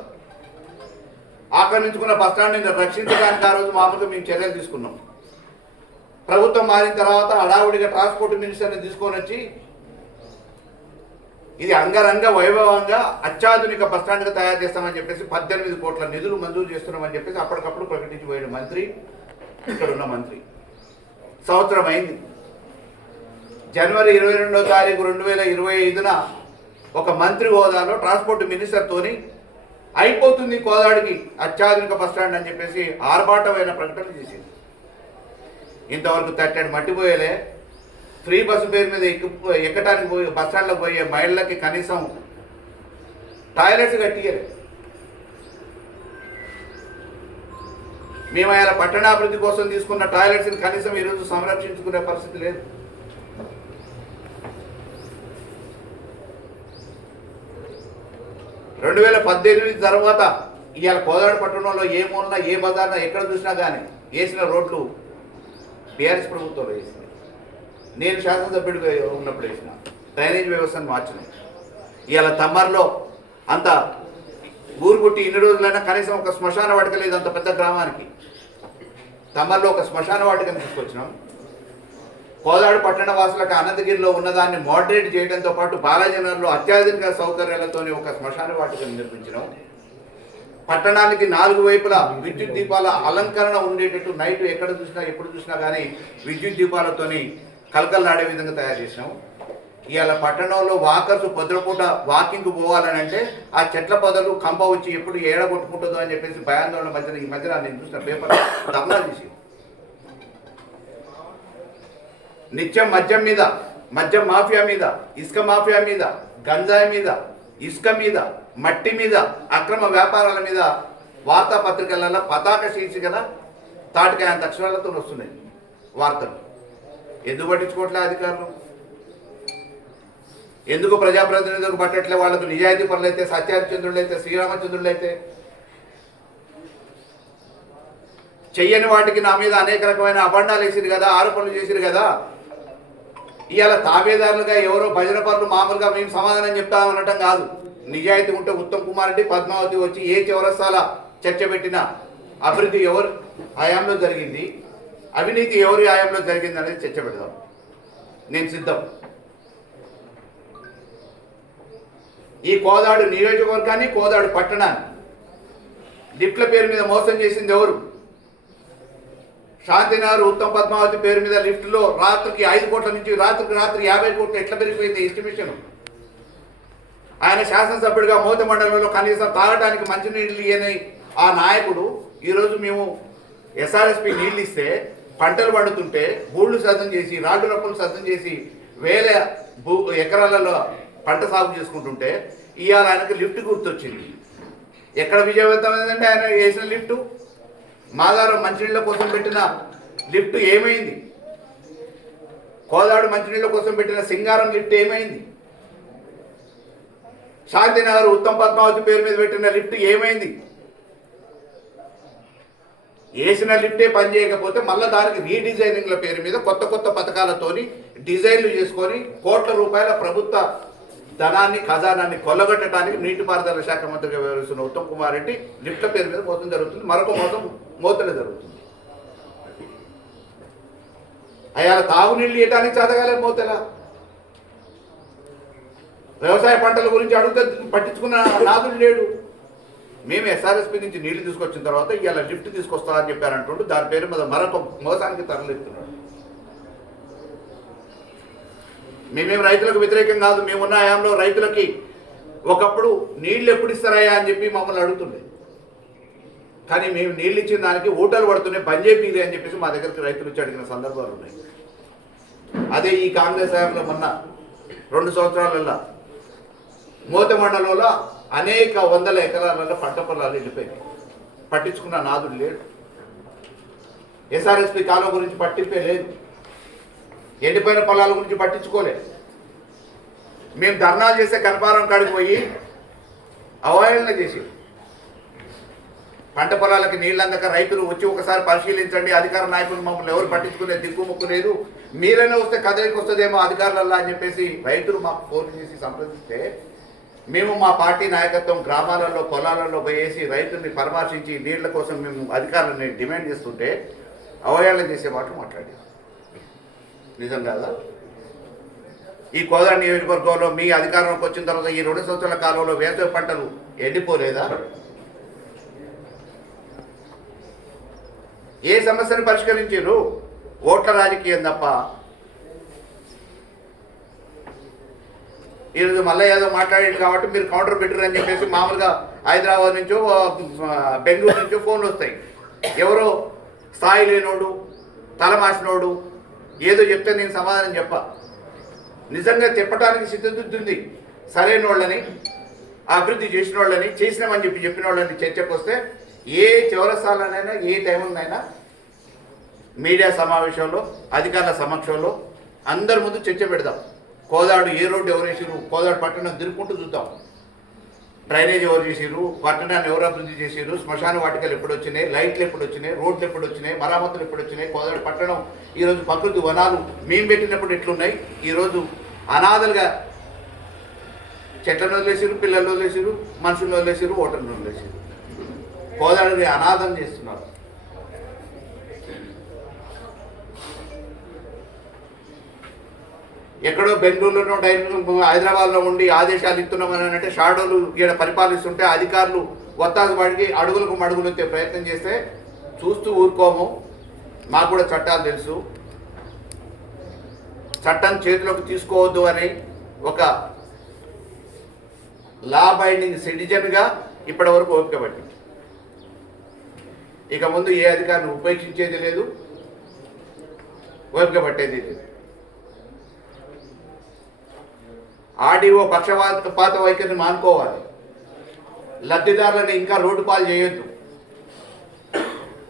ఆక్రమించుకున్న బస్టాండ్ని రక్షించడానికి ఆ రోజు మామూలుగా మేము చర్యలు తీసుకున్నాం. ప్రభుత్వం మారిన తర్వాత హడావుడిగా ట్రాన్స్పోర్ట్ మినిస్టర్ని తీసుకొని వచ్చి ఇది అంగరంగ వైభవంగా అత్యాధునిక బస్టాండ్గా తయారు చేస్తామని చెప్పేసి 18 కోట్ల నిధులు మంజూరు చేస్తున్నామని చెప్పేసి అప్పటికప్పుడు ప్రకటించిపోయిన మంత్రి, ఇక్కడ ఉన్న మంత్రి. సంవత్సరం అయింది. జనవరి 22వ తారీఖు 2025న ఒక మంత్రి హోదాలో ట్రాన్స్పోర్ట్ మినిస్టర్తోని అయిపోతుంది కోదాడికి అత్యాధునిక బస్టాండ్ అని చెప్పేసి ఆర్భాటమైన ప్రకటన చేసింది. ఇంతవరకు తట్టడి మట్టిపోయేలే. ఫ్రీ బస్సు పేరు మీద ఎక్కడానికి పోయి బస్టాండ్లో పోయే మహిళలకి కనీసం టాయిలెట్స్ కట్టియలే. మేము ఆయన పట్టణాభివృద్ధి కోసం తీసుకున్న టాయిలెట్స్ని కనీసం ఈరోజు సంరక్షించుకునే పరిస్థితి లేదు. రెండు 2018 తర్వాత ఇవాళ కోదాడ పట్టణంలో ఏ మూలన ఏ బజార్న ఎక్కడ చూసినా కానీ వేసిన రోడ్లు బీఆర్ఎస్ ప్రభుత్వంలో వేసింది. నేను శాసనసభ్యుడిగా ఉన్నప్పుడు వేసిన డ్రైనేజ్ వ్యవస్థను మార్చినాం. ఇవాళ తమ్మర్లో అంత ఊరు పుట్టి ఇన్ని రోజులైనా కనీసం ఒక శ్మశాన వాటిక లేదు. అంత పెద్ద గ్రామానికి తమ్మర్లో ఒక శ్మశాన వాటికను తీసుకొచ్చినాం. కోదాడు పట్టణ వాసులకు అనంతగిరిలో ఉన్నదాన్ని మోడరేట్ చేయడంతో పాటు బాలాజీనగర్లో అత్యాధునిక సౌకర్యాలతో ఒక శ్మశాన వాటికను నిర్మించినాం. పట్టణానికి 4 వైపులా విద్యుత్ దీపాల అలంకరణ ఉండేటట్టు నైట్ ఎక్కడ చూసినా ఎప్పుడు చూసినా కానీ విద్యుత్ దీపాలతోని కలకల్లాడే విధంగా తయారు చేసినాం. ఇవాళ పట్టణంలో వాకర్స్ పొద్దుపూట వాకింగ్కి పోవాలని అంటే ఆ చెట్ల పొదలు కంప వచ్చి ఎప్పుడు ఏడగొట్టుకుంటుందో అని చెప్పేసి భయాందోళన మధ్యన ఈ మధ్యన నేను చూసిన పేపర్ ధర్నా చేసి నిత్యం మద్యం మీద, మద్యం మాఫియా మీద, ఇసుక మాఫియా మీద, గంజాయి మీద, ఇసుక మీద, మట్టి మీద, అక్రమ వ్యాపారాల మీద వార్తాపత్రికలలో పతాక శీర్షికన తాటికాయంత అక్షరాలతో వస్తున్నాయి వార్తలు. ఎందుకు పట్టించుకోవట్లే అధికారులు? ఎందుకు ప్రజాప్రతినిధులకు పట్టట్లే? వాళ్ళకు నిజాయితీ పనులైతే, సత్యహరిచంద్రులైతే, శ్రీరామచంద్రులైతే చెయ్యని వాటికి నా మీద అనేక రకమైన అబండాలు వేసిరు కదా, ఆరోపణలు చేసిరు కదా. ఇవాళ తాబేదారులుగా ఎవరో భజన పనులు మామూలుగా మేము సమాధానం చెప్తామనటం కాదు. నిజాయితీ ఉంటే ఉత్తమ్ కుమార్ రెడ్డి, పద్మావతి వచ్చి ఏ చౌరస్తాల చర్చ పెట్టినా అభివృద్ధి ఎవరు హయాంలో జరిగింది, అవినీతి ఎవరి హయాంలో జరిగింది అనేది చర్చ పెడదాం. నేను సిద్ధం. ఈ కోదాడు నియోజకవర్గాన్ని, కోదాడు పట్టణాన్ని లిఫ్ట్ల పేరు మీద మోసం చేసింది ఎవరు? శాంతినగర్ ఉత్తమ్ పద్మావతి పేరు మీద లిఫ్ట్లో రాత్రికి 5 కోట్ల నుంచి రాత్రికి 50 కోట్లు ఎట్లా పెరిగిపోయింది ఎస్టిమేషన్. ఆయన శాసనసభ్యుడిగా మోత మండలంలో కనీసం తాగడానికి మంచినీళ్ళు ఇయ్యని ఆ నాయకుడు ఈరోజు మేము ఎస్ఆర్ఎస్పి నీళ్ళు ఇస్తే పంటలు పండుతుంటే బూళ్ళు సద్దం చేసి, రాళ్ళు రప్పులు సద్దం చేసి వేల ఎకరాలలో పంట సాగు చేసుకుంటుంటే ఇవాళ ఆయనకు లిఫ్ట్ గుర్తొచ్చింది. ఎక్కడ విజయవంతమైందంటే ఆయన వేసిన లిఫ్టు? మాదారం మంచినీళ్ళ కోసం పెట్టిన లిఫ్ట్ ఏమైంది? కోదాడు మంచినీళ్ళ కోసం పెట్టిన సింగారం లిఫ్ట్ ఏమైంది? శాంతినగర్ ఉత్తమ్ పద్మావతి పేరు మీద పెట్టిన లిఫ్ట్ ఏమైంది? వేసిన లిఫ్టే పనిచేయకపోతే మళ్ళీ దానికి రీడిజైనింగ్ల పేరు మీద కొత్త కొత్త పథకాలతోని డిజైన్లు చేసుకొని కోట్ల రూపాయల ప్రభుత్వ ధనాన్ని, ఖజానాన్ని కొల్లగొట్టడానికి నీటిపారుదల శాఖ మంత్రిగా వ్యవహరిస్తున్న ఉత్తమ్ కుమార్ రెడ్డి లిఫ్ట్ల పేరు మీద మోసం జరుగుతుంది. మరొక మోసం మోతలే జరుగుతుంది. అయ్యాల తాగునీళ్ళు ఇవ్వడానికి చేతగాలే మోతల. వ్యవసాయ పంటల గురించి అడిగితే పట్టించుకున్న నాదుడు లేడు. మేము ఎస్ఆర్ఎస్పి నుంచి నీళ్లు తీసుకొచ్చిన తర్వాత ఇవాళ లిఫ్ట్ తీసుకొస్తా అని చెప్పారంటుంటూ దాని పేరు మీద మరొక మోసానికి తరలిస్తున్నాడు. మేమేం రైతులకు వ్యతిరేకం కాదు. మేమున్న హయాంలో రైతులకి ఒకప్పుడు నీళ్లు ఎప్పుడు ఇస్తారయ్యా అని చెప్పి మమ్మల్ని అడుగుతుండే. కానీ మేము నీళ్ళు ఇచ్చిన దానికి ఊటలు పడుతున్నాయి, బంద్ చేపిది అని చెప్పేసి మా దగ్గరికి రైతులు వచ్చి అడిగిన సందర్భాలు ఉన్నాయి. అదే ఈ కాంగ్రెస్ హయాంలో మొన్న 2 సంవత్సరాలలో మోత మండలంలో అనేక వందల ఎకరాలలో పంట పొలాలు వెళ్ళిపోయినాయి. పట్టించుకున్న నాదుడు లేడు. ఎస్ఆర్ఎస్పి కాలం గురించి పట్టింపే లేదు. ఎండిపోయిన పొలాల గురించి పట్టించుకోలేదు. మేము ధర్నాలు చేసే కనపారం కాడికి పోయి అవహేళన చేసి పంట పొలాలకి నీళ్ళు అందక రైతులు వచ్చి ఒకసారి పరిశీలించండి, అధికార నాయకులు మమ్మల్ని ఎవరు పట్టించుకునే దిక్కుముక్కు లేదు, మీరైనా వస్తే కదలికి వస్తుందేమో అధికారులల్లా అని చెప్పేసి రైతులు మాకు ఫోన్ చేసి సంప్రదిస్తే మేము మా పార్టీ నాయకత్వం గ్రామాలలో పొలాలలో పోయేసి రైతుల్ని పరామర్శించి నీళ్ల కోసం మేము అధికారులని డిమాండ్ చేస్తుంటే అవహేళన చేసే మాట మాట్లాడారు. నిజం కాదా? ఈ కోదాడ నియోజకవర్గంలో మీ అధికారంలోకి వచ్చిన తర్వాత ఈ 2 సంవత్సరాల కాలంలో వేసవి పంటలు ఎండిపోలేదా? ఏ సమస్యను పరిష్కరించారు? ఓట్ల రాజకీయం తప్ప. ఈరోజు మళ్ళీ ఏదో మాట్లాడారు కాబట్టి మీరు కౌంటర్ పెట్టరు అని చెప్పేసి మామూలుగా హైదరాబాద్ నుంచో బెంగళూరు నుంచో ఫోన్లు వస్తాయి. ఎవరో స్థాయి లేనోడు, తలమాసినోడు ఏదో చెప్తే నేను సమాధానం చెప్పా. నిజంగా చెప్పడానికి సిద్ధబుద్ధి ఉంది సరైన వాళ్ళని, అభివృద్ధి చేసిన వాళ్ళని, చేసినామని చెప్పిన వాళ్ళని చర్చకు వస్తే ఏ చివరసాలనైనా ఏ టైంలోనైనా మీడియా సమావేశంలో అధికారుల సమక్షంలో అందరి ముందు చర్చ పెడదాం. కోదాడు ఏ రోడ్డు ఎవరు వేసారు, కోదాడు పట్టణం తిరుక్కుంటూ చూద్దాం. డ్రైనేజ్ ఎవరు చేసారు, పట్టణాన్ని ఎవరు అభివృద్ధి చేసారు, శ్మశాన వాటికలు ఎప్పుడు వచ్చినాయి, లైట్లు ఎప్పుడు వచ్చినాయి, రోడ్లు ఎప్పుడు వచ్చినాయి, మరామతులు ఎప్పుడు వచ్చినాయి, కోదాడు పట్టణం ఈరోజు ప్రకృతి వనాలు మేము పెట్టినప్పుడు ఎట్లున్నాయి, ఈరోజు అనాథలుగా చెట్లను వదిలేసారు, పిల్లలు వదిలేసారు, మనుషులను వదిలేసారు, ఓటర్లు వదిలేసారు. కోదాడిని అనాథం చేస్తున్నారు. ఎక్కడో బెంగళూరులోనో హైదరాబాద్లో ఉండి ఆదేశాలు ఇస్తున్నామని అంటే షాడోలు ఇక్కడ పరిపాలిస్తుంటే అధికారులు ఒత్తాసు పడికి అడుగులకు మడుగులు వచ్చే ప్రయత్నం చేస్తే చూస్తూ ఊరుకోము. మాకు కూడా చట్టాలు తెలుసు. చట్టం చేతిలోకి తీసుకోవద్దు అని ఒక లా బైండింగ్ సిటిజన్గా ఇప్పటి వరకు ఓపిక పట్టింది. ఇక ముందు ఏ అధికారిని ఉపేక్షించేది లేదు, ఓపిక పట్టేది లేదు. ఆర్డీఓ పక్షపాత వైఖరిని మానుకోవాలి. లబ్ధిదారులను ఇంకా రోడ్డు పాలు చేయొద్దు,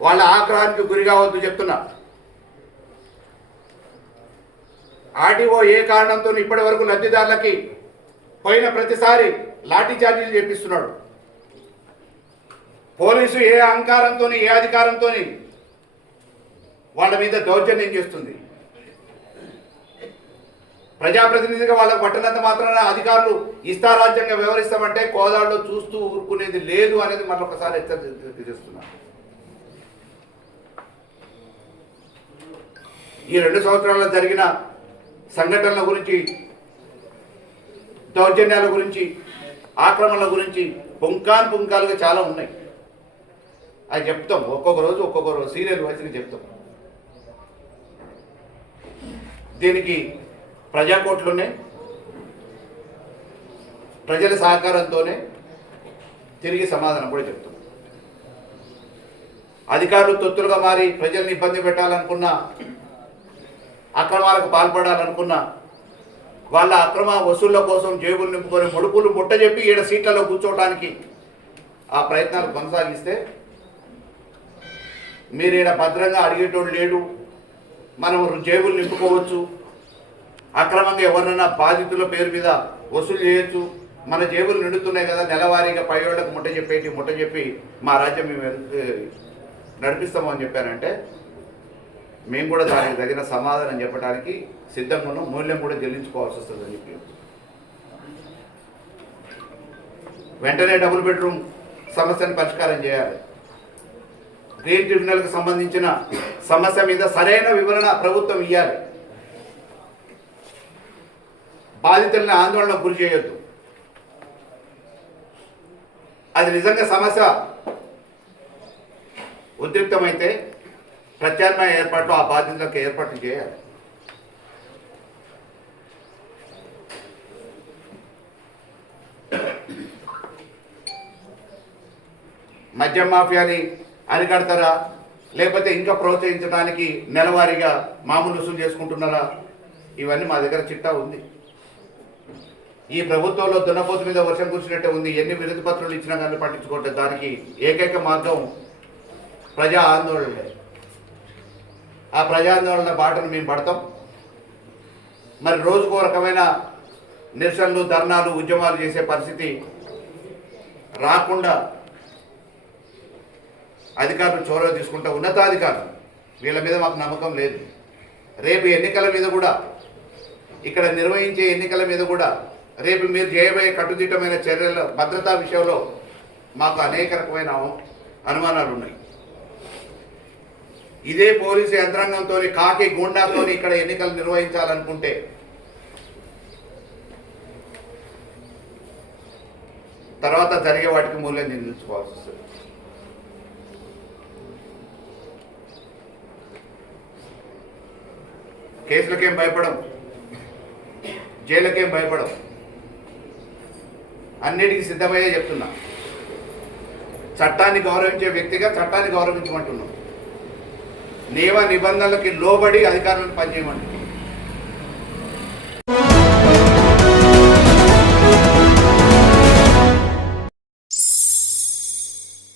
వాళ్ళ ఆగ్రహానికి గురి కావద్దు చెప్తున్నా. ఆర్డీఓ ఏ కారణంతో ఇప్పటి వరకు లబ్ధిదారులకి పోయిన ప్రతిసారి లాఠీ చార్జీలు చేపిస్తున్నాడు. పోలీసు ఏ అహంకారంతో ఏ అధికారంతో వాళ్ళ మీద దౌర్జన్యం చేస్తుంది. ప్రజాప్రతినిధిగా వాళ్ళకు పట్టినంత మాత్రాన అధికారులు ఇష్టారాజ్యంగా వ్యవహరిస్తామంటే కోదాడులో చూస్తూ ఊరుకునేది లేదు అనేది మరొకసారి హెచ్చరిస్తున్నాను. ఈ 2 సంవత్సరాల్లో జరిగిన సంఘటనల గురించి, దౌర్జన్యాల గురించి, ఆక్రమణల గురించి పుంకాలుగా చాలా ఉన్నాయి. అది చెప్తాం, ఒక్కొక్క రోజు సీరియల్ వైజ్గా చెప్తాం. దీనికి ప్రజాకోట్లోనే ప్రజల సహకారంతోనే తిరిగి సమాధానం కూడా చెప్తాం. అధికారులు తొత్తులుగా మారి ప్రజల్ని ఇబ్బంది పెట్టాలనుకున్నా, అక్రమాలకు పాల్పడాలనుకున్నా, వాళ్ళ అక్రమ వసూళ్ల కోసం జేబులు నింపుకొని ముడుపులు ముట్ట చెప్పి ఈడ సీట్లలో కూర్చోవడానికి ఆ ప్రయత్నాలు కొనసాగిస్తే మీరు ఈడ భద్రంగా అడిగేటోడు లేడు, మనం జేబులు నింపుకోవచ్చు, అక్రమంగా ఎవరినైనా బాధితుల పేరు మీద వసూలు చేయొచ్చు, మన జేబులు నిండుతున్నాయి కదా, నెలవారీగా పైవాళ్ళకు ముట్ట చెప్పి మా రాజ్యం మేము నడిపిస్తామని చెప్పారంటే మేము కూడా దానికి తగిన సమాధానం చెప్పడానికి సిద్ధంగా ఉన్నాం. మూల్యం కూడా చెల్లించుకోవాల్సి వస్తుందని చెప్పి వెంటనే డబుల్ బెడ్రూమ్ సమస్యను పరిష్కారం చేయాలి. గ్రీన్ ట్రిబ్యునల్కి సంబంధించిన సమస్య మీద సరైన వివరణ ప్రభుత్వం ఇవ్వాలి. బాధితుల్ని ఆందోళనకు గురి చేయొద్దు. అది నిజంగా సమస్య ఉద్రిక్తమైతే ప్రత్యామ్నాయ ఏర్పాట్లు ఆ బాధితులకు ఏర్పాట్లు చేయాలి. మద్యం మాఫియాని అరికడతారా, లేకపోతే ఇంకా ప్రోత్సహించడానికి నెలవారీగా మామూలు వసూలు చేసుకుంటున్నారా? ఇవన్నీ మా దగ్గర చిట్టా ఉంది. ఈ ప్రభుత్వంలో దున్నపోతు మీద వర్షం కురిసినట్టే ఉంది. ఎన్ని వినతి పత్రాలు ఇచ్చినా కానీ పట్టించుకోవట్లేదు. దానికి ఏకైక మార్గం ప్రజా ఆందోళనలే. ఆ ప్రజా ఆందోళన బాటను మేము పడతాం. మరి రోజుకో రకమైన నిరసనలు, ధర్నాలు, ఉద్యమాలు చేసే పరిస్థితి రాకుండా అధికారులు చొరవ తీసుకుంటా, ఉన్నతాధికారులు, వీళ్ళ మీద మాకు నమ్మకం లేదు. రేపు ఎన్నికల మీద కూడా, ఇక్కడ నిర్వహించే ఎన్నికల మీద కూడా, రేపు మీరు చేయబోయే కట్టుదిట్టమైన చర్యల భద్రతా విషయంలో మాకు అనేక రకమైన అనుమానాలు ఉన్నాయి. ఇదే పోలీసు యంత్రాంగంతో, కాకి గూండాతో ఇక్కడ ఎన్నికలు నిర్వహించాలనుకుంటే తర్వాత జరిగే వాటికి మూల్యం చెల్లించుకోవాల్సి వస్తుంది. కేసులకేం భయపడం, జైలుకేం భయపడం, అన్నిటికీ సిద్ధమయ్యే చెప్తున్నా. చట్టాన్ని గౌరవించే వ్యక్తిగా చట్టాన్ని గౌరవించమంటున్నాం. నియమ నిబంధనలకి లోబడి అధికారులను పనిచేయమంటున్నాం.